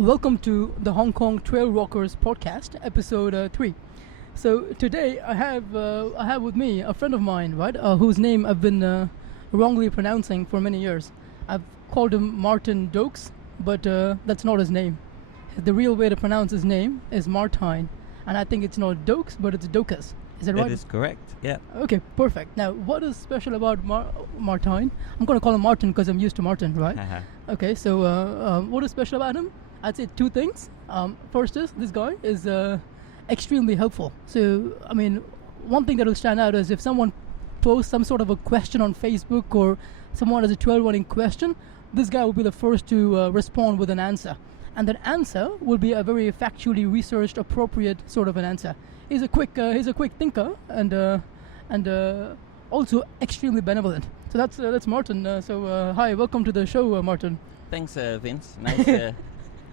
Welcome to the Hong Kong Trail Walkers podcast, episode 3. So today I have with me a friend of mine, right, whose name I've been wrongly pronouncing for many years. I've called him Martijn Doekes, but that's not his name. The real way to pronounce his name is Martijn, and I think it's not Doekes, but it's Doekes. Is that right? That is correct, yeah. Okay, perfect. Now, what is special about Martijn? I'm going to call him Martin because I'm used to Martin, right? Okay, so what is special about him? I'd say two things. First is, this guy is extremely helpful. So, I mean, one thing that will stand out is if someone posts some sort of a question on Facebook or someone has a trail running question, this guy will be the first to respond with an answer. And that answer will be a very factually researched, appropriate sort of an answer. He's a quick thinker and also extremely benevolent. So that's Martin. So hi, welcome to the show, Martin. Thanks, Vince. Nice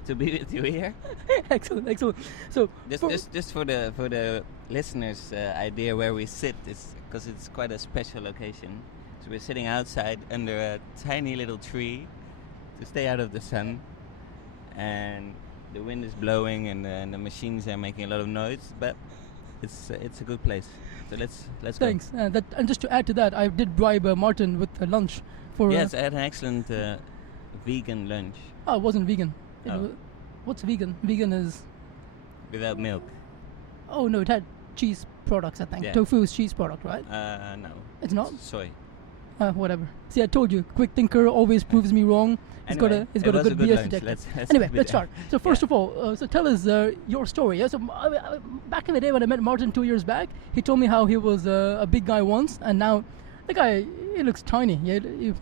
to be with you here. Excellent. So just for the listeners' idea where we sit, is because it's quite a special location. So we're sitting outside under a tiny little tree to stay out of the sun, and the wind is blowing and the machines are making a lot of noise, but it's a good place. So let's Thanks. go. And just to add to that, I did bribe Martin with lunch for. Yes, I had an excellent vegan lunch. Oh, it wasn't vegan. Oh. What's vegan? Vegan is Without milk. Oh no, it had cheese products. I think tofu is cheese product, right? No. It's not. Soy. Whatever. See, I told you, quick thinker always proves me wrong. He's got a good BS detective. Anyway, let's start. So first of all, so tell us your story. Yeah, so back in the day when I met Martin 2 years back, he told me how he was a big guy once, and now the guy, he looks tiny. Yeah, he's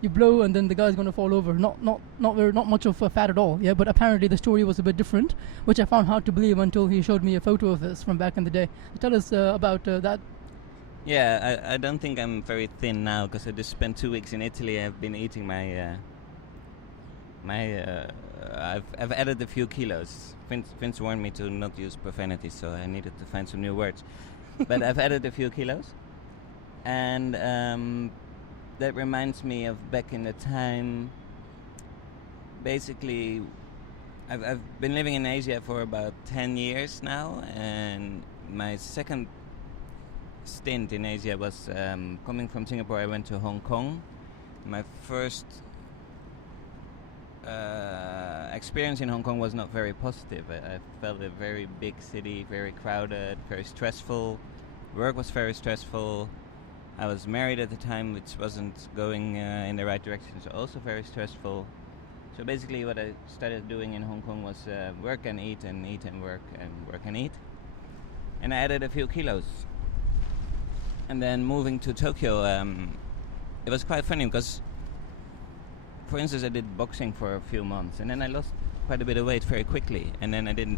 you blow and then the guy's going to fall over. Not much of a fat at all. Yeah, but apparently the story was a bit different, which I found hard to believe until he showed me a photo of this from back in the day. So tell us about that. Yeah, I don't think I'm very thin now because I just spent 2 weeks in Italy. I've been eating I've added a few kilos. Vince warned me to not use profanity, so I needed to find some new words. But I've added a few kilos, and that reminds me of back in the time. Basically, I've been living in Asia for about 10 years now, and my second stint in Asia was coming from Singapore. I went to Hong Kong. My first experience in Hong Kong was not very positive. I felt a very big city, very crowded, very stressful. Work was very stressful. I was married at the time, which wasn't going in the right direction, so also very stressful. So basically what I started doing in Hong Kong was work and eat and eat and work and work and eat. And I added a few kilos. And then moving to Tokyo, it was quite funny because, for instance, I did boxing for a few months, and then I lost quite a bit of weight very quickly. And then I did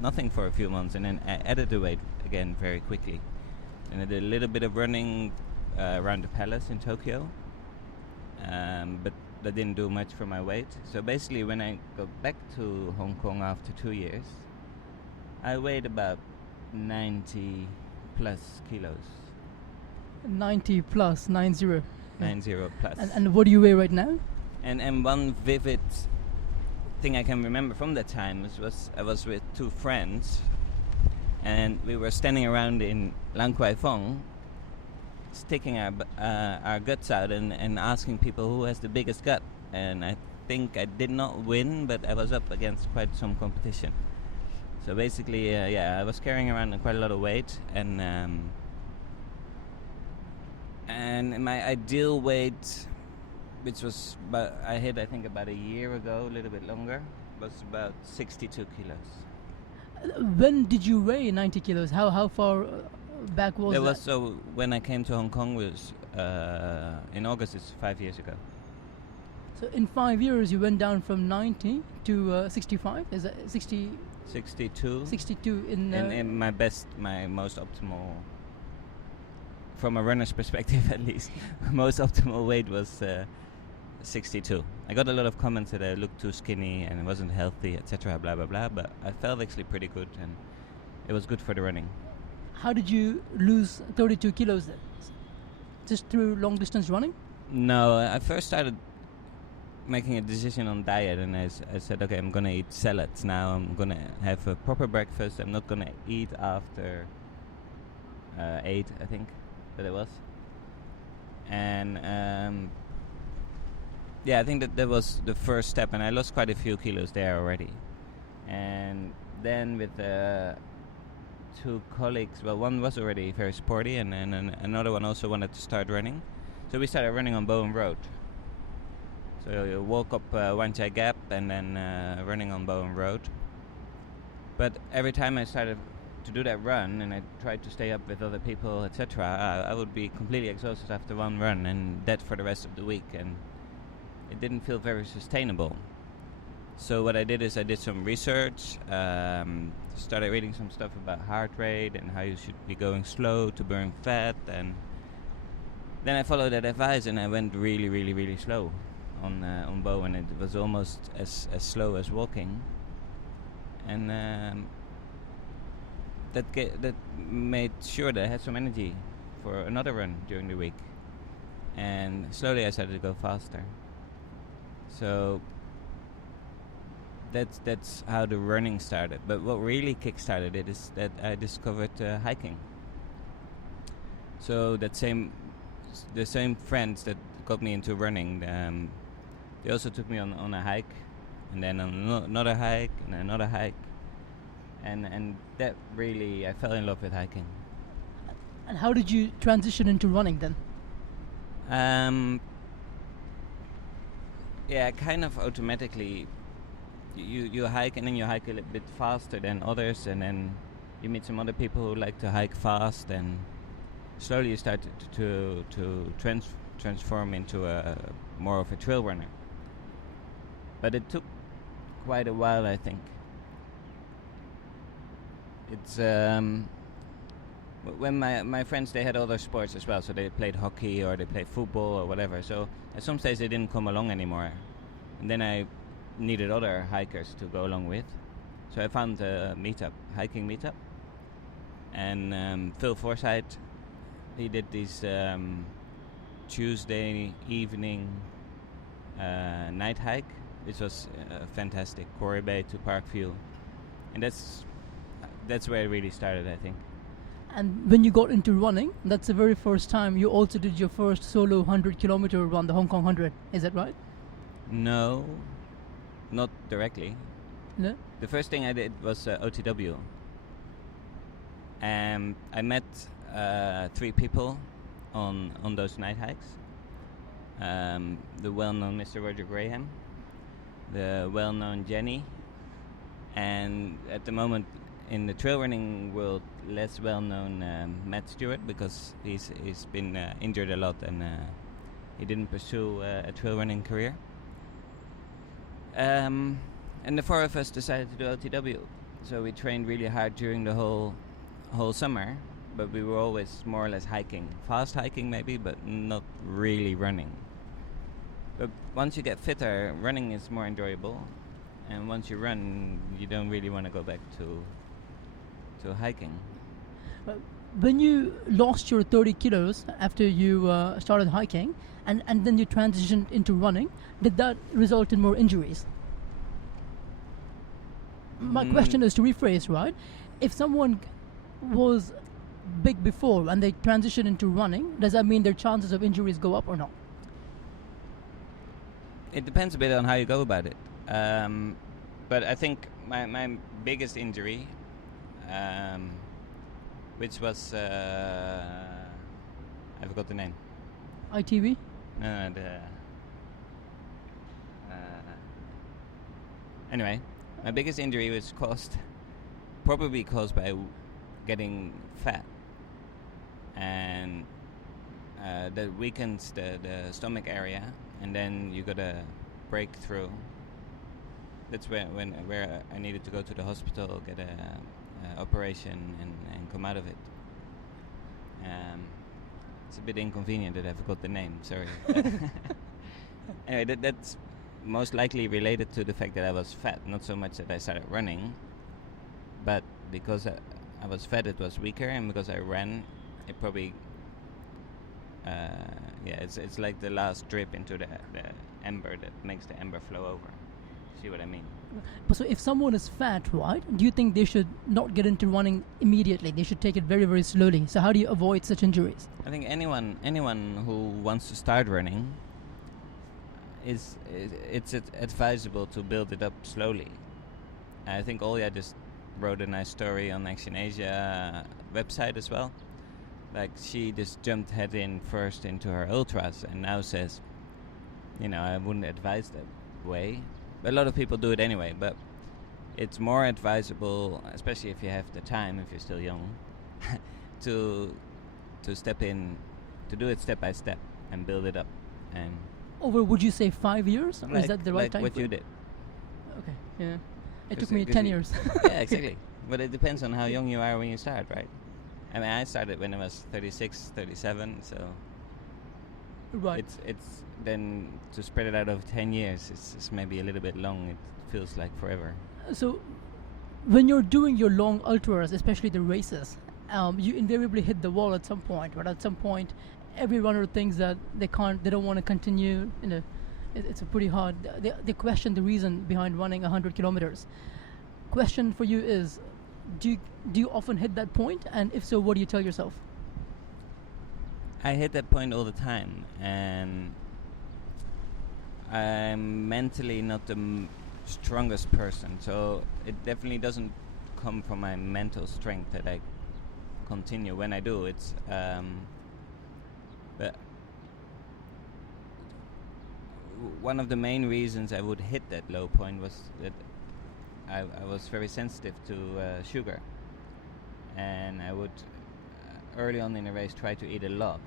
nothing for a few months, and then I added the weight again very quickly. And I did a little bit of running around the palace in Tokyo, but that didn't do much for my weight. So basically, when I go back to Hong Kong after 2 years, I weighed about 90 plus kilos. 90 plus, 90. 90 plus. And what do you weigh right now? And one vivid thing I can remember from that time was I was with two friends, and we were standing around in Lang Kwai Fong, sticking our guts out and asking people who has the biggest gut. And I think I did not win, but I was up against quite some competition. So basically, I was carrying around quite a lot of weight, and my ideal weight, which was I think about a year ago, a little bit longer, was about 62 kilos. When did you weigh 90 kilos? How far back was that? So when I came to Hong Kong was in August. It's 5 years ago. So in 5 years you went down from 90 to 65. Is that 60? 62. 62 in my most optimal. From a runner's perspective, at least, most optimal weight was 62. I got a lot of comments that I looked too skinny and wasn't healthy, etc. Blah blah blah. But I felt actually pretty good, and it was good for the running. How did you lose 32 kilos then? Just through long distance running? No, I first started making a decision on diet, and I said, okay, I'm gonna eat salads now. I'm gonna have a proper breakfast. I'm not gonna eat after 8, I think that it was. And I think that was the first step, and I lost quite a few kilos there already. And then with 2 colleagues, well, one was already very sporty, and another one also wanted to start running. So we started running on Bowen Road. So you walk up Wanchai Gap and then running on Bowen Road. But every time I started to do that run and I tried to stay up with other people, etc., I would be completely exhausted after one run, and that for the rest of the week, and it didn't feel very sustainable. So what I did is I did some research, started reading some stuff about heart rate and how you should be going slow to burn fat, and then I followed that advice and I went really, really, really slow on Bowen. It was almost as slow as walking, and that made sure that I had some energy for another run during the week, and slowly I started to go faster. So that's how the running started. But what really kick-started it is that I discovered hiking. So the same friends that got me into running, they also took me on a hike, and then on another hike, and another hike, and that really, I fell in love with hiking. And how did you transition into running then? Kind of automatically. You hike, and then you hike a little bit faster than others, and then you meet some other people who like to hike fast, and slowly you start to transform into a more of a trail runner. But it took quite a while, I think. It's when my friends, they had other sports as well, so they played hockey or they played football or whatever. So at some stage they didn't come along anymore, and then I needed other hikers to go along with. So I found a hiking meetup, and Phil Forsyth, he did this Tuesday evening night hike, which was fantastic, Quarry Bay to Parkview, and that's where it really started, I think. And when you got into running, that's the very first time you also did your first solo 100-kilometer run, the Hong Kong 100, is that right? No, not directly. No? The first thing I did was OTW. I met 3 people on those night hikes. The well-known Mr. Roger Graham, the well-known Jenny, and at the moment in the trail running world, less well-known Matt Stewart, because he's been injured a lot, and he didn't pursue a trail running career. And the 4 of us decided to do OTW. So we trained really hard during the whole summer, but we were always more or less hiking. Fast hiking maybe, but not really running. But once you get fitter, running is more enjoyable. And once you run, you don't really want to go back to hiking. When you lost your 30 kilos after you started hiking, and then you transitioned into running, did that result in more injuries? My question is to rephrase, right? If someone was big before and they transition into running, does that mean their chances of injuries go up or not? It depends a bit on how you go about it. But I think my biggest injury, which was I forgot the name. ITV? No, anyway, my biggest injury was probably caused by getting fat, and that weakens the stomach area, and then you got a breakthrough. That's where I needed to go to the hospital, get a operation, and come out of it. It's a bit inconvenient that I forgot the name, sorry. Anyway, that's most likely related to the fact that I was fat, not so much that I started running, but because I was fat it was weaker, and because I ran, it probably It's like the last drip into the ember that makes the ember flow over. See what I mean? So if someone is fat, right, do you think they should not get into running immediately? They should take it very, very slowly. So how do you avoid such injuries? I think anyone who wants to start running it's advisable to build it up slowly. I think Olja just wrote a nice story on Action Asia website as well. Like, she just jumped head in first into her ultras and now says, I wouldn't advise that way. But a lot of people do it anyway, but it's more advisable, especially if you have the time, if you're still young, to step in, to do it step by step and build it up. And over, would you say 5 years? Or is that the right time? Like what you did. Okay, yeah. It took me 10 years. Yeah, exactly. But it depends on how young you are when you start, right? I mean, I started when I was 36, 37, so... Right. It's then to spread it out over 10 years, it's maybe a little bit long. It feels like forever. So, when you're doing your long ultras, especially the races, you invariably hit the wall at some point, right? At some point, every runner thinks that they don't want to continue. It's a pretty hard. They question the reason behind running 100 kilometers. Question for you is, do you often hit that point? And if so, what do you tell yourself? I hit that point all the time, and I'm mentally not the strongest person, so it definitely doesn't come from my mental strength that I continue. When I do, it's but one of the main reasons I would hit that low point was that I was very sensitive to sugar, and I would early on in a race try to eat a lot.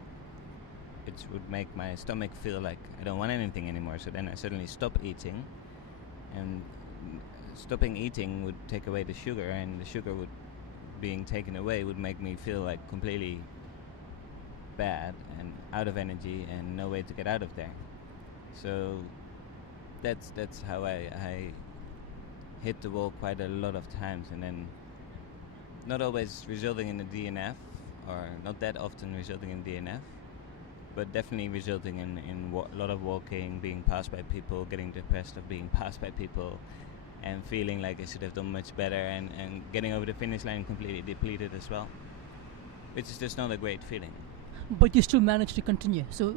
It would make my stomach feel like I don't want anything anymore, so then I suddenly stop eating, and stopping eating would take away the sugar, and the sugar being taken away would make me feel like completely bad and out of energy and no way to get out of there. So that's how I hit the wall quite a lot of times, and then not always resulting in a DNF, or not that often resulting in DNF, but definitely resulting in a lot of walking, being passed by people, getting depressed of being passed by people, and feeling like I should have done much better, and getting over the finish line completely depleted as well, which is just not a great feeling. But you still managed to continue. So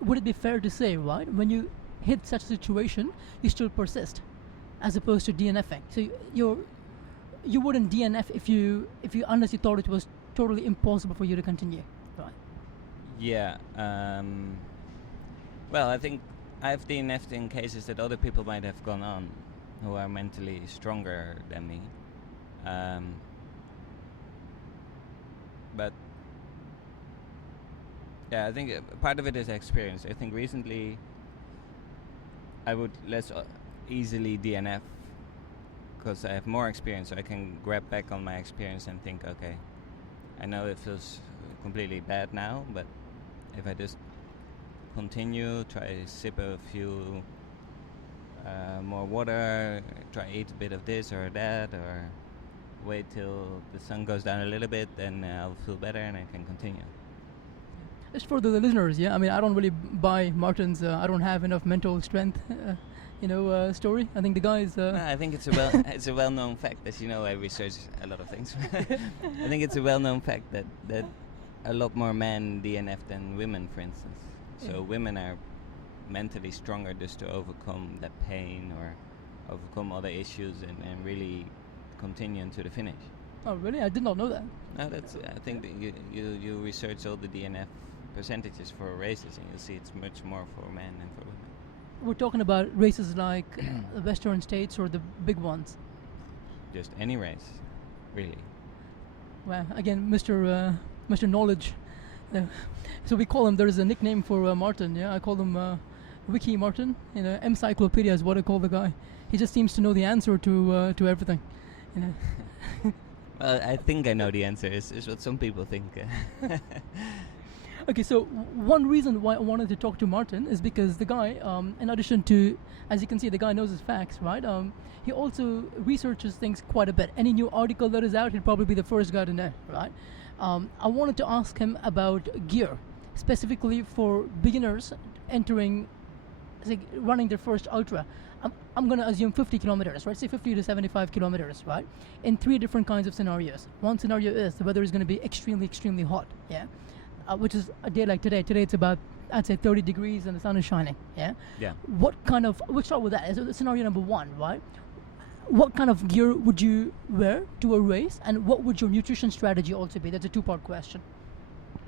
would it be fair to say, right, when you hit such a situation, you still persist, as opposed to DNFing? So you wouldn't DNF if you unless you thought it was totally impossible for you to continue, right? Yeah. Well, I think I've DNF'd in cases that other people might have gone on, who are mentally stronger than me. But yeah, I think part of it is experience. I think recently I would less easily DNF because I have more experience, so I can grab back on my experience and think, okay, I know it feels completely bad now, but if I just continue, try sip a few more water, try eat a bit of this or that, or wait till the sun goes down a little bit, then I'll feel better and I can continue. Just for the listeners, yeah, I mean, I don't really buy Martin's I don't have enough mental strength story. I think the guy is... No, I think it's a well-known fact. As you know, I research a lot of things. I think it's a well-known fact that a lot more men DNF than women, for instance. So women are mentally stronger just to overcome that pain or overcome other issues and really continue into the finish. Oh, really? I did not know that. No, I think that you research all the DNF percentages for races, and you'll see it's much more for men than for women. We're talking about races like the Western States or the big ones. Just any race, really. Well, again, Mr. Knowledge. So we call him. There is a nickname for Martin. Yeah, I call him Wiki Martin. Encyclopedia is what I call the guy. He just seems to know the answer to everything. Well, I think I know the answer. Is what some people think. Okay, so one reason why I wanted to talk to Martin is because the guy, in addition to, as you can see, the guy knows his facts, right? He also researches things quite a bit. Any new article that is out, he'll probably be the first guy to know, right? I wanted to ask him about gear. specifically for beginners entering, like, running their first ultra. I'm going to assume 50 kilometers, right? Say 50 to 75 kilometers, right? In 3 different kinds of scenarios. One scenario is the weather is going to be extremely, extremely hot, yeah? Which is a day like today. Today it's about, I'd say, 30 degrees and the sun is shining, yeah? Yeah. We'll start with that. Is scenario number 1, right? What kind of gear would you wear to a race, and what would your nutrition strategy also be? That's a 2-part question.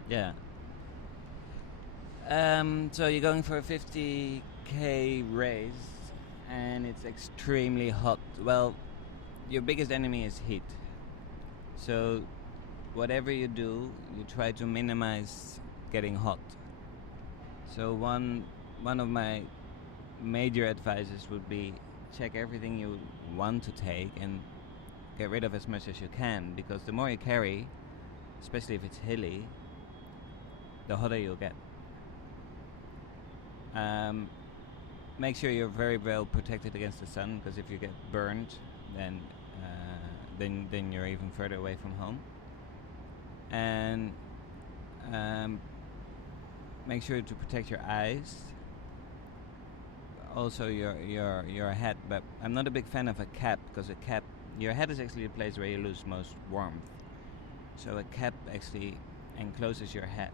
Yeah. So you're going for a 50k race, and it's extremely hot. Well, your biggest enemy is heat. So whatever you do, you try to minimize getting hot. So one of my major advices would be check everything you want to take and get rid of as much as you can, because the more you carry, especially if it's hilly, the hotter you'll get. Make sure you're very well protected against the sun, because if you get burned, then you're even further away from home. And make sure to protect your eyes, also your head. But I'm not a big fan of a cap, because your head is actually the place where you lose most warmth. So a cap actually encloses your head,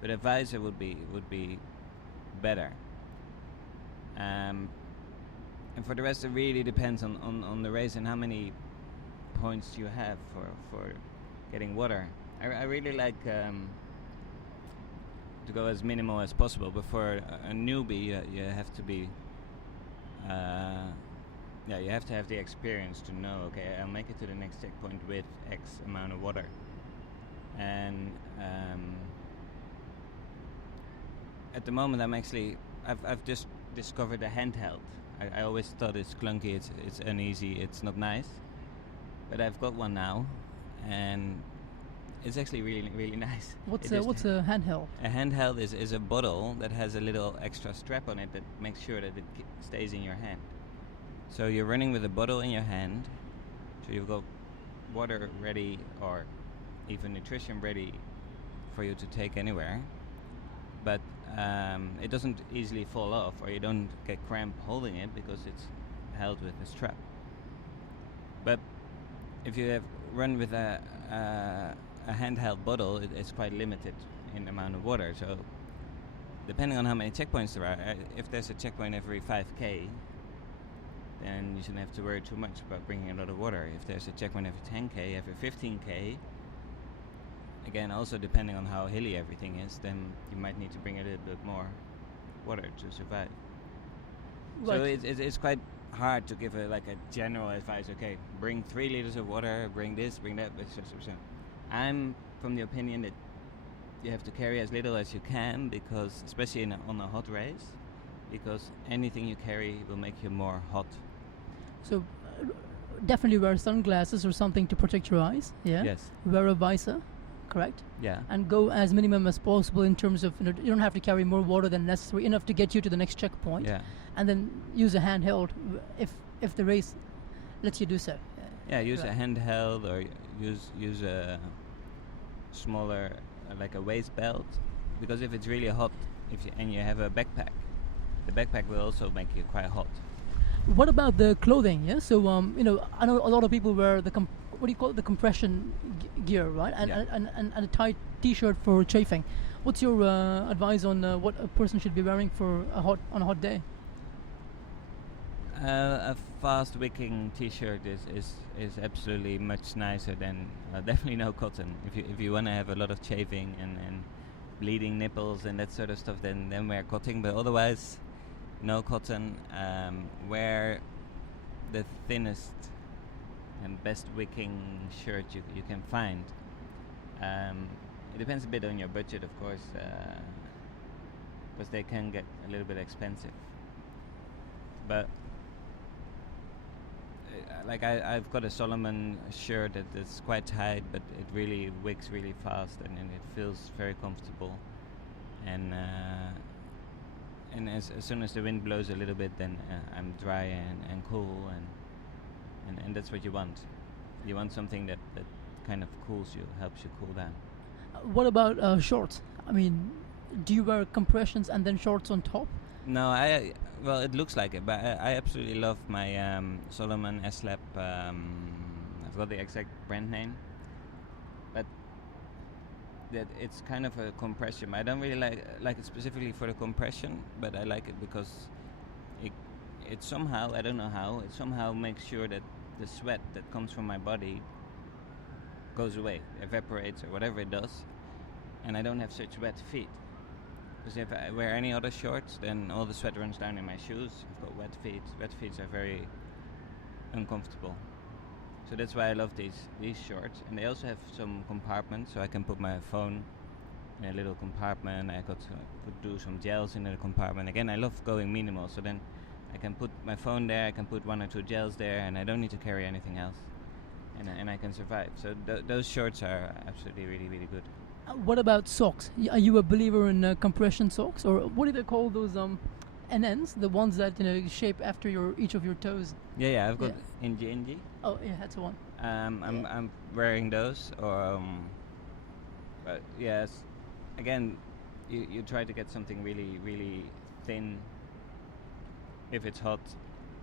but a visor would be better. And for the rest, it really depends on the race and how many points you have for getting water. I really like to go as minimal as possible. But for a newbie, you have to be you have to have the experience to know, okay, I'll make it to the next checkpoint with X amount of water. And at the moment, I've just discovered a handheld. I always thought it's clunky, it's uneasy, it's not nice, but I've got one now, and it's actually really, really nice. What's a handheld? A handheld is a bottle that has a little extra strap on it that makes sure that it stays in your hand. So you're running with a bottle in your hand, so you've got water ready, or even nutrition ready for you to take anywhere, but it doesn't easily fall off, or you don't get cramp holding it because it's held with a strap. But if you have run with a handheld bottle, it's quite limited in the amount of water. So depending on how many checkpoints there are, if there's a checkpoint every 5k, then you shouldn't have to worry too much about bringing a lot of water. If there's a checkpoint every 10k, every 15k, again, also depending on how hilly everything is, then you might need to bring a little bit more water to survive. Right. So it's quite hard to give a general advice. Okay, bring 3 liters of water, bring this, bring that. I'm from the opinion that you have to carry as little as you can, because especially on a hot race, because anything you carry will make you more hot. So definitely wear sunglasses or something to protect your eyes. Yeah. Yes. Wear a visor. Correct? Yeah. And go as minimum as possible in terms of, you don't have to carry more water than necessary, enough to get you to the next checkpoint. Yeah. And then use a handheld if the race lets you do so. Yeah, use a handheld, or use a smaller, like a waist belt, because if it's really hot, and you have a backpack, the backpack will also make you quite hot. What about the clothing? Yeah. So I know a lot of people wear the what do you call it? The compression gear, right? And a tight T-shirt for chafing. What's your advice on what a person should be wearing on a hot day? A fast wicking T-shirt is absolutely much nicer than definitely no cotton. If you want to have a lot of chafing and bleeding nipples and that sort of stuff, then wear cotton. But otherwise, no cotton. Wear the thinnest and best wicking shirt you can find. It depends a bit on your budget, of course, because they can get a little bit expensive. But I've got a Solomon shirt that's quite tight, but it really wicks really fast, and it feels very comfortable. And as soon as the wind blows a little bit, then I'm dry and cool, and that's what you want. You want something that kind of cools you, helps you cool down. What about shorts? I mean, do you wear compressions and then shorts on top? No, well, it looks like it, but I absolutely love my Solomon S-Lab. I've got the exact brand name, but that it's kind of a compression. I don't really like it specifically for the compression, but I like it because it somehow, I don't know how, it somehow makes sure that the sweat that comes from my body goes away, evaporates or whatever it does, and I don't have such wet feet. Because if I wear any other shorts, then all the sweat runs down in my shoes. I've got wet feet. Wet feet are very uncomfortable. So that's why I love these shorts. And they also have some compartments, so I can put my phone in a little compartment. I could do some gels in the compartment. Again, I love going minimal, so then I can put my phone there, I can put 1 or 2 gels there, and I don't need to carry anything else. And I can survive. So those shorts are absolutely really, really good. What about socks? Are you a believer in compression socks, or what do they call those NNs, the ones that shape after each of your toes? Yeah, I've got NG. Oh yeah, that's the one. I'm wearing those, or but yes, again, you try to get something really, really thin if it's hot,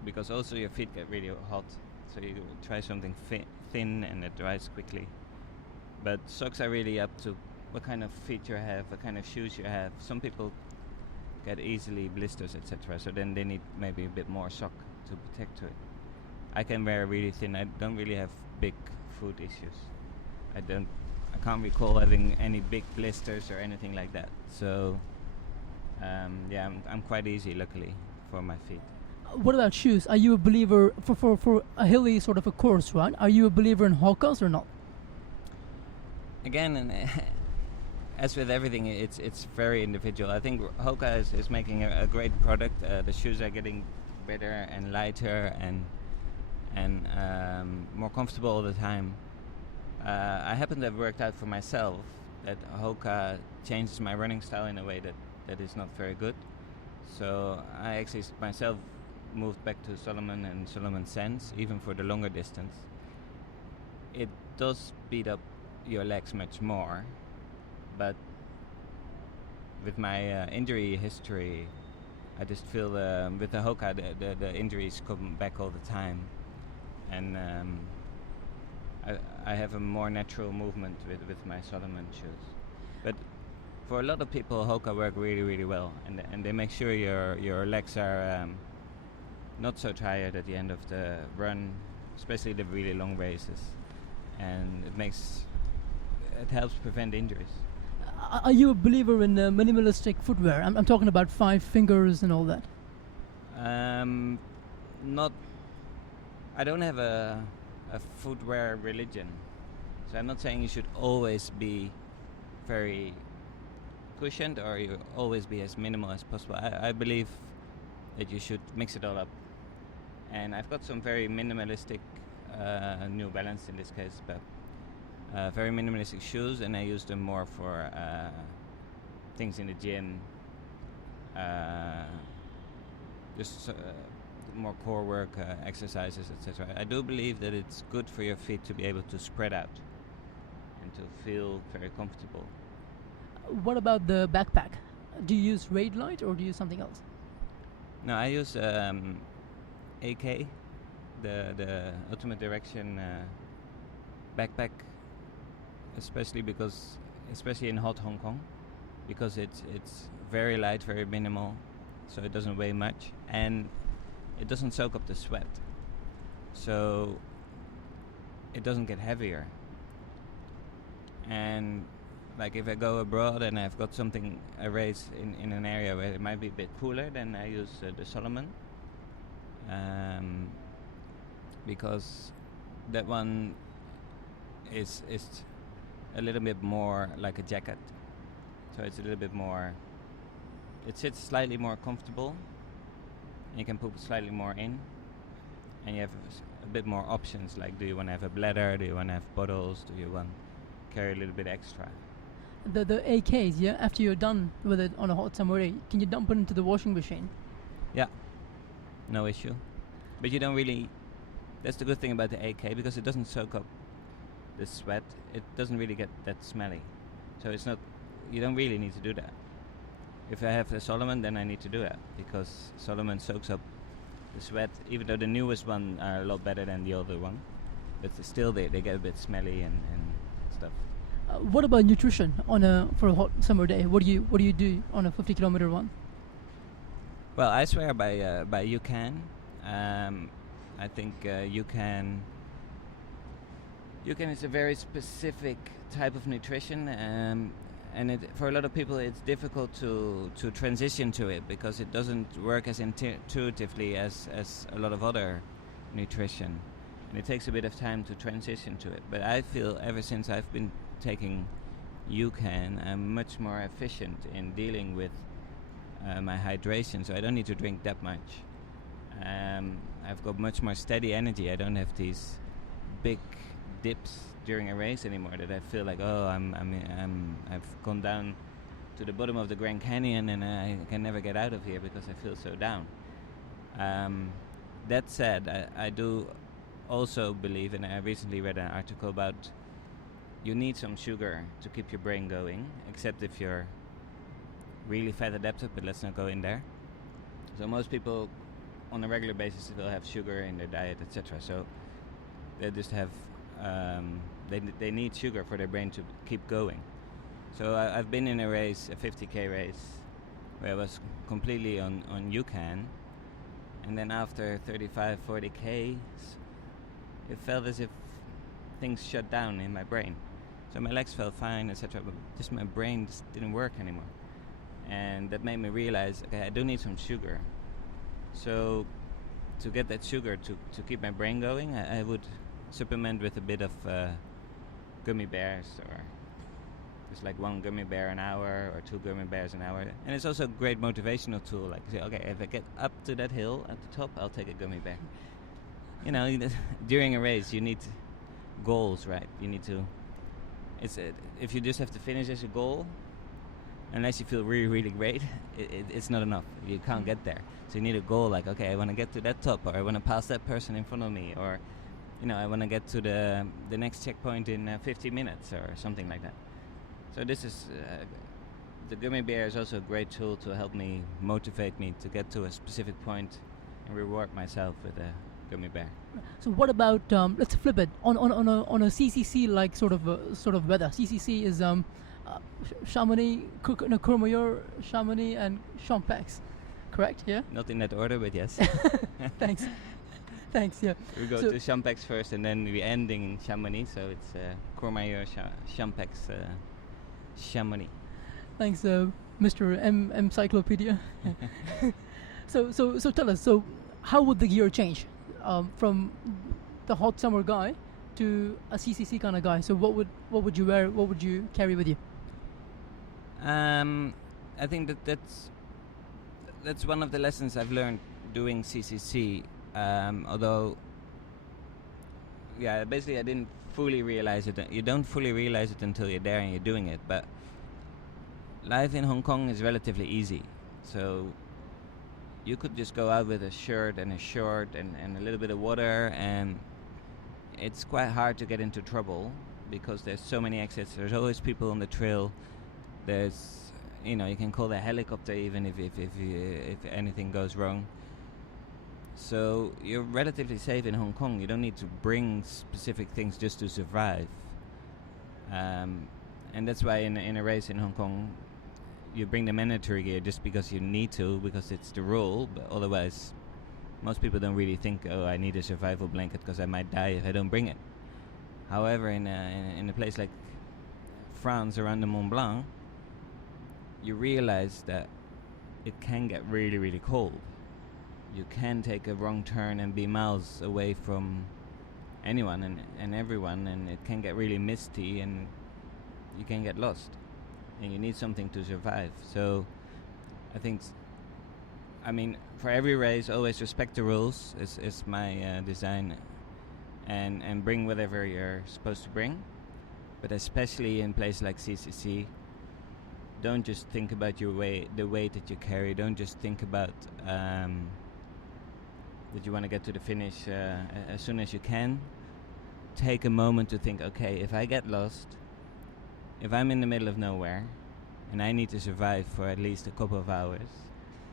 because also your feet get really hot. So you try something thin and it dries quickly. But socks are really up to what kind of feet you have, what kind of shoes you have. Some people get easily blisters, etc. So then they need maybe a bit more sock to protect to it. I can wear really thin. I don't really have big foot issues. I can't recall having any big blisters or anything like that. So I'm quite easy, luckily, for my feet. What about shoes? Are you a believer for a hilly sort of a course, right? Are you a believer in Hoka's or not? Again, as with everything, it's very individual. I think Hoka is making a great product. The shoes are getting better and lighter and more comfortable all the time. I happen to have worked out for myself that Hoka changes my running style in a way that is not very good. So I actually myself moved back to Solomon and Solomon Sense, even for the longer distance. It does speed up your legs much more, but with my injury history, I just feel with the Hoka the injuries come back all the time, and I have a more natural movement with my Solomon shoes. But for a lot of people, Hoka work really, really well, and they make sure your legs are not so tired at the end of the run, especially the really long races, and it helps prevent injuries. Are you a believer in minimalistic footwear? I'm talking about 5 fingers and all that. Not. I don't have a footwear religion, so I'm not saying you should always be very cushioned or you always be as minimal as possible. I believe that you should mix it all up, and I've got some very minimalistic New Balance in this case, but very minimalistic shoes, and I use them more for things in the gym, just more core work, exercises, etc. I do believe that it's good for your feet to be able to spread out and to feel very comfortable. What about the backpack? Do you use Raidlight or do you use something else? No, I use AK, the Ultimate Direction backpack, especially in hot Hong Kong, because it's very light, very minimal, so it doesn't weigh much, and it doesn't soak up the sweat, so it doesn't get heavier. And like if I go abroad and I've got a race in an area where it might be a bit cooler, then I use the Solomon, because that one is a little bit more like a jacket, so it's a little bit more, it sits slightly more comfortable, and you can put slightly more in, and you have a bit more options, like do you want to have a bladder, do you want to have bottles, do you want to carry a little bit extra. The AKs, yeah, after you're done with it on a hot summer day, can you dump it into the washing machine? Yeah, no issue. But you don't really, that's the good thing about the AK, because it doesn't soak up the sweat, it doesn't really get that smelly. So it's not, you don't really need to do that. if I have the Solomon, then I need to do it because Solomon soaks up the sweat. Even though the newest one are a lot better than the older one, but still they get a bit smelly and stuff. What about nutrition for a hot summer day? What do you do on a 50-kilometer run? Well, I swear by UCAN. I think UCAN is a very specific type of nutrition, and for a lot of people it's difficult to transition to it because it doesn't work as intuitively as a lot of other nutrition, and it takes a bit of time to transition to it. But I feel ever since I've been taking UCAN, I'm much more efficient in dealing with my hydration, so I don't need to drink that much. I've got much more steady energy. I don't have these big dips during a race anymore that I feel like, oh, I've gone down to the bottom of the Grand Canyon and I can never get out of here because I feel so down. That said, I do also believe, and I recently read an article about you need some sugar to keep your brain going, except if you're really fat adapted, but let's not go in there. So most people on a regular basis will have sugar in their diet, etc. So they just have they need sugar for their brain to keep going. So I've been in a race, a 50k race, where I was completely on UCAN, and then after 35-40k, it felt as if things shut down in my brain. So my legs felt fine, etc., but just my brain just didn't work anymore. And that made me realize, okay, I do need some sugar. So to get that sugar to keep my brain going, I would supplement with a bit of gummy bears, or just like 1 gummy bear an hour or 2 gummy bears an hour. And it's also a great motivational tool. Like, say, okay, if I get up to that hill at the top, I'll take a gummy bear. You know, during a race, you need goals, right? You need to. If you just have to finish as a goal, unless you feel really, really great, it's not enough. You can't get there. So you need a goal like, okay, I want to get to that top, or I want to pass that person in front of me, or, you know, I want to get to the next checkpoint in 50 minutes or something like that. So this is, the gummy bear is also a great tool to help me, motivate me to get to a specific point and reward myself with a gummy bear. So what about, let's flip it, on a CCC like sort of weather. CCC is Chamonix, Courmayeur, Chamonix, and Champex, correct? Yeah. Not in that order, but yes. Thanks. Yeah. We go to Champex first, and then we ending in Chamonix. So it's Courmayeur, Champex, Chamonix. Thanks, Mr. Encyclopedia. So tell us. So how would the gear change from the hot summer guy to a CCC kind of guy? So what would you wear? What would you carry with you? I think that's one of the lessons I've learned doing CCC. Although, yeah, basically I didn't fully realize it. You don't fully realize it until you're there and you're doing it. But life in Hong Kong is relatively easy. So you could just go out with a shirt and a short and a little bit of water, and it's quite hard to get into trouble because there's so many exits. There's always people on the trail. There's, you know, you can call the helicopter even if anything goes wrong. So you're relatively safe in Hong Kong. You don't need to bring specific things just to survive. And that's why in a race in Hong Kong, you bring the mandatory gear just because you need to, because it's the rule. But otherwise, most people don't really think, oh, I need a survival blanket because I might die if I don't bring it. However, in a place like France, around the Mont Blanc, you realize that it can get really, really cold. You can take a wrong turn and be miles away from anyone and everyone, and it can get really misty and you can get lost. And you need something to survive. So I think, for every race, always respect the rules is my design, and bring whatever you're supposed to bring. But especially in places like CCC, don't just think about the weight that you carry. Don't just think about that you want to get to the finish as soon as you can. Take a moment to think, okay, if I get lost, if I'm in the middle of nowhere and I need to survive for at least a couple of hours,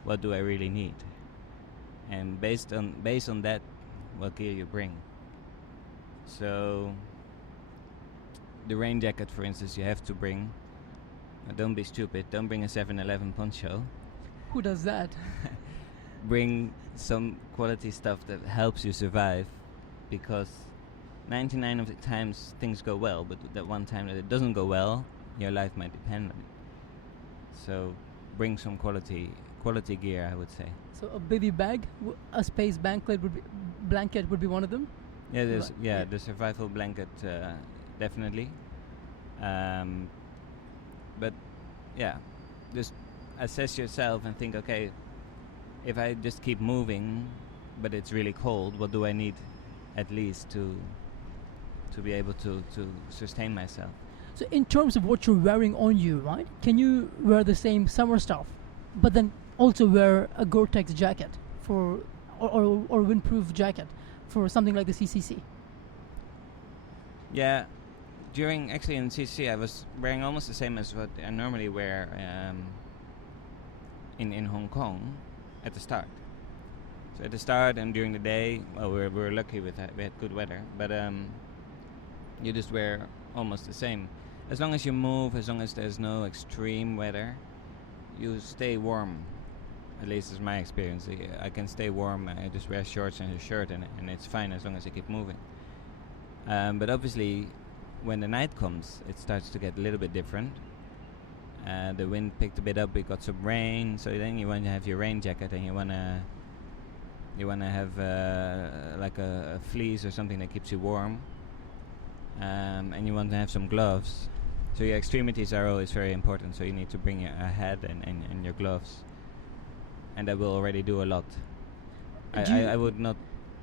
what do I really need? And based on that, what gear you bring. So the rain jacket, for instance, you have to bring. Don't be stupid. Don't bring a 7-Eleven poncho. Who does that? Bring some quality stuff that helps you survive, because 99 of the times things go well, but that one time that it doesn't go well, your life might depend on it. So bring some quality gear, I would say. So a baby bag, a space blanket would be one of them. Yeah, the survival blanket, definitely. But yeah, just assess yourself and think, okay, if I just keep moving, but it's really cold, what do I need at least to be able to sustain myself? So in terms of what you're wearing on you, right? Can you wear the same summer stuff, but then also wear a Gore-Tex jacket or windproof jacket for something like the CCC? Yeah, actually in CCC I was wearing almost the same as what I normally wear in Hong Kong at the start. So at the start and during the day, well, we were lucky with that. We had good weather, but you just wear almost the same. As long as you move, as long as there's no extreme weather, you stay warm. At least is my experience. I can stay warm. I just wear shorts and a shirt, and it's fine as long as I keep moving. But obviously, when the night comes, it starts to get a little bit different. The wind picked a bit up. We got some rain, so then you want to have your rain jacket, and you wanna have like a fleece or something that keeps you warm, and you want to have some gloves. So your extremities are always very important. So you need to bring a hat and your gloves, and that will already do a lot. I would not.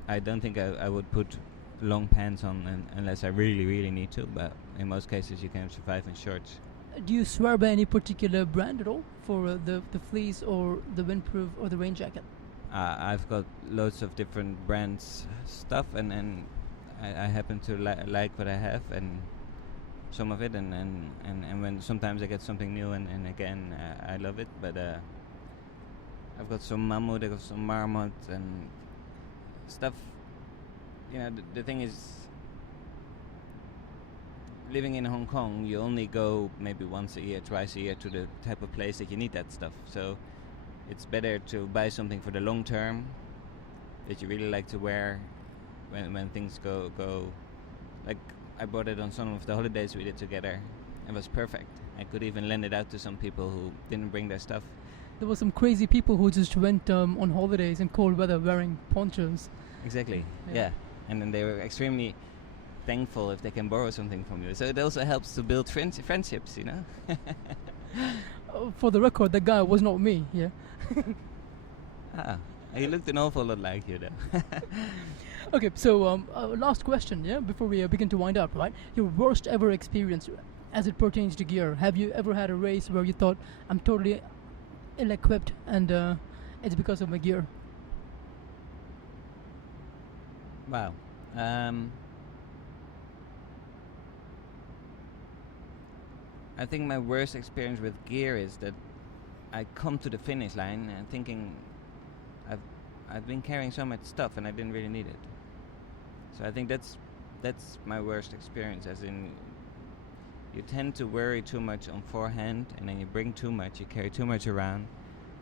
I don't think I would put long pants on unless I really, really need to. But in most cases, you can survive in shorts. Do you swear by any particular brand at all for the fleece or the windproof or the rain jacket? I've got loads of different brands stuff, and I happen to like what I have, and some of it, and when sometimes I get something new, and again I love it. But I've got some Mammut, I've got some Marmot and stuff. You know, the thing is, living in Hong Kong, you only go maybe once a year, twice a year to the type of place that you need that stuff. So it's better to buy something for the long term that you really like to wear when things go. Like I bought it on some of the holidays we did together. It was perfect. I could even lend it out to some people who didn't bring their stuff. There were some crazy people who just went on holidays in cold weather wearing ponchos. Exactly, yeah. And then they were extremely thankful if they can borrow something from you. So it also helps to build friendships, you know. For the record, that guy was not me, yeah. He looked an awful lot like you, though. Okay, so last question, yeah, before we begin to wind up, right? Your worst ever experience as it pertains to gear. Have you ever had a race where you thought, I'm totally ill-equipped and it's because of my gear? Wow. I think my worst experience with gear is that I come to the finish line and thinking I've been carrying so much stuff and I didn't really need it. So I think that's my worst experience, as in you tend to worry too much on forehand, and then you bring too much, you carry too much around.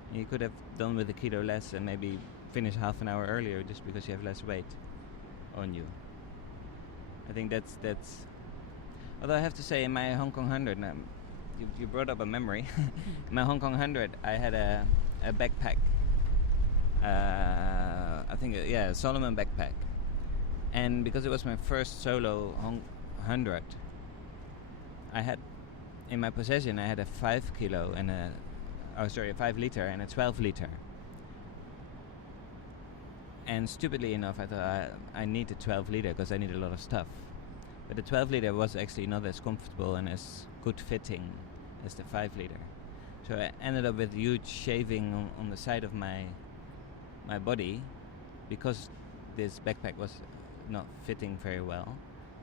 And you could have done with a kilo less and maybe finish half an hour earlier just because you have less weight on you. I think that's although I have to say, in my Hong Kong 100, you brought up a memory. In my Hong Kong 100, I had a backpack. I think, a Solomon backpack. And because it was my first solo 100, I had, in my possession, I had a 5 kilo and a 5 liter and a 12 liter. And stupidly enough, I thought I need a 12 liter because I need a lot of stuff. But the 12 liter was actually not as comfortable and as good fitting as the 5 liter. So I ended up with huge shaving on the side of my body because this backpack was not fitting very well.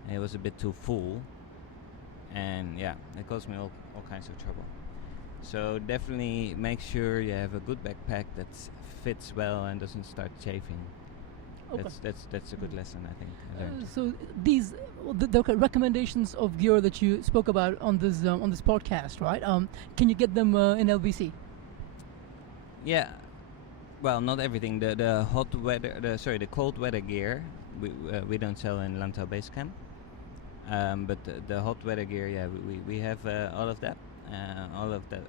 And it was a bit too full. And it caused me all kinds of trouble. So definitely make sure you have a good backpack that fits well and doesn't start chafing. Okay. That's a good lesson, I think. I learned. So these the recommendations of gear that you spoke about on this podcast, right? Can you get them in LBC? Yeah, well, not everything. The hot weather, the cold weather gear, we don't sell in Landau Base Camp. But the hot weather gear, yeah, we have all of that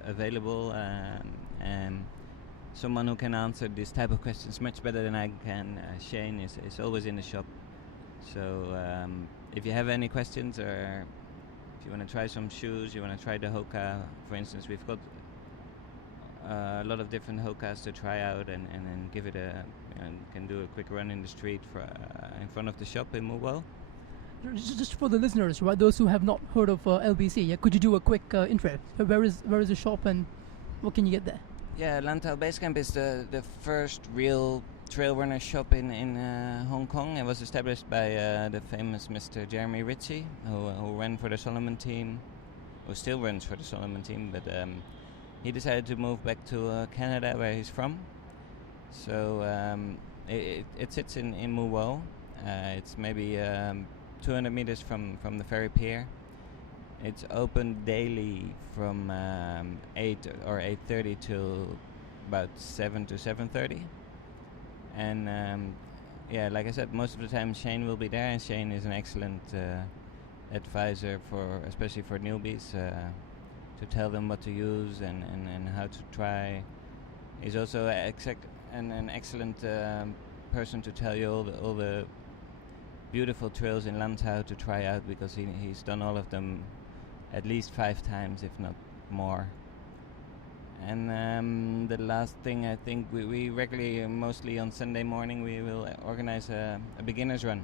available. And someone who can answer this type of questions much better than I can, Shane, is always in the shop. So if you have any questions, or if you want to try some shoes, you want to try the Hoka, for instance, we've got a lot of different Hokas to try out and give it and can do a quick run in the street in front of the shop in Moorwell. Just for the listeners, right? Those who have not heard of LBC, yeah, could you do a quick intro? Where is the shop and what can you get there? Yeah, Landau Base Camp is the first real trail runner shop in Hong Kong. It was established by the famous Mr. Jeremy Ritchie, who ran for the Solomon team, who still runs for the Solomon team, but he decided to move back to Canada, where he's from. So it sits in Moorwell. It's maybe 200 meters from the ferry pier. It's open daily from 8 or 8:30 till about 7 to 7:30. And yeah, like I said, most of the time Shane will be there, and Shane is an excellent advisor especially for newbies, to tell them what to use and how to try. He's also an excellent person to tell you all the beautiful trails in Landau to try out, because he's done all of them at least 5 times, if not more. And the last thing, I think we regularly, mostly on Sunday morning, we will organize a beginner's run,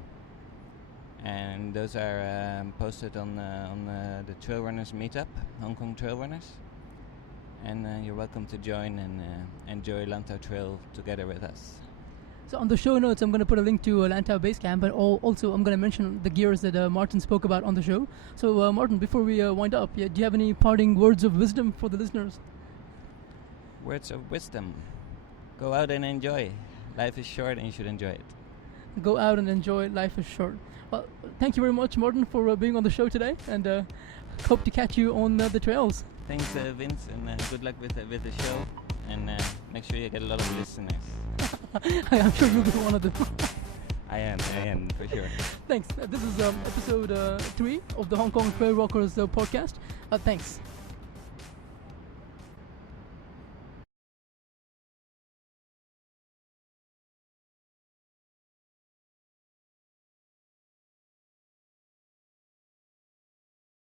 and those are posted on the Trail Runners Meetup, Hong Kong Trail Runners, and you're welcome to join and enjoy Landau Trail together with us. So on the show notes, I'm going to put a link to Landau Base Camp, and also I'm going to mention the gears that Martijn spoke about on the show. So Martijn, before we wind up, do you have any parting words of wisdom for the listeners? Words of wisdom. Go out and enjoy. Life is short and you should enjoy it. Go out and enjoy. Life is short. Well, thank you very much, Martijn, for being on the show today, and hope to catch you on the trails. Thanks, Vince, and good luck with the show, and make sure you get a lot of listeners. I'm sure you'll be one of them. I am, for sure. Thanks. This is episode 3 of the Hong Kong Trail Rockers podcast. Thanks.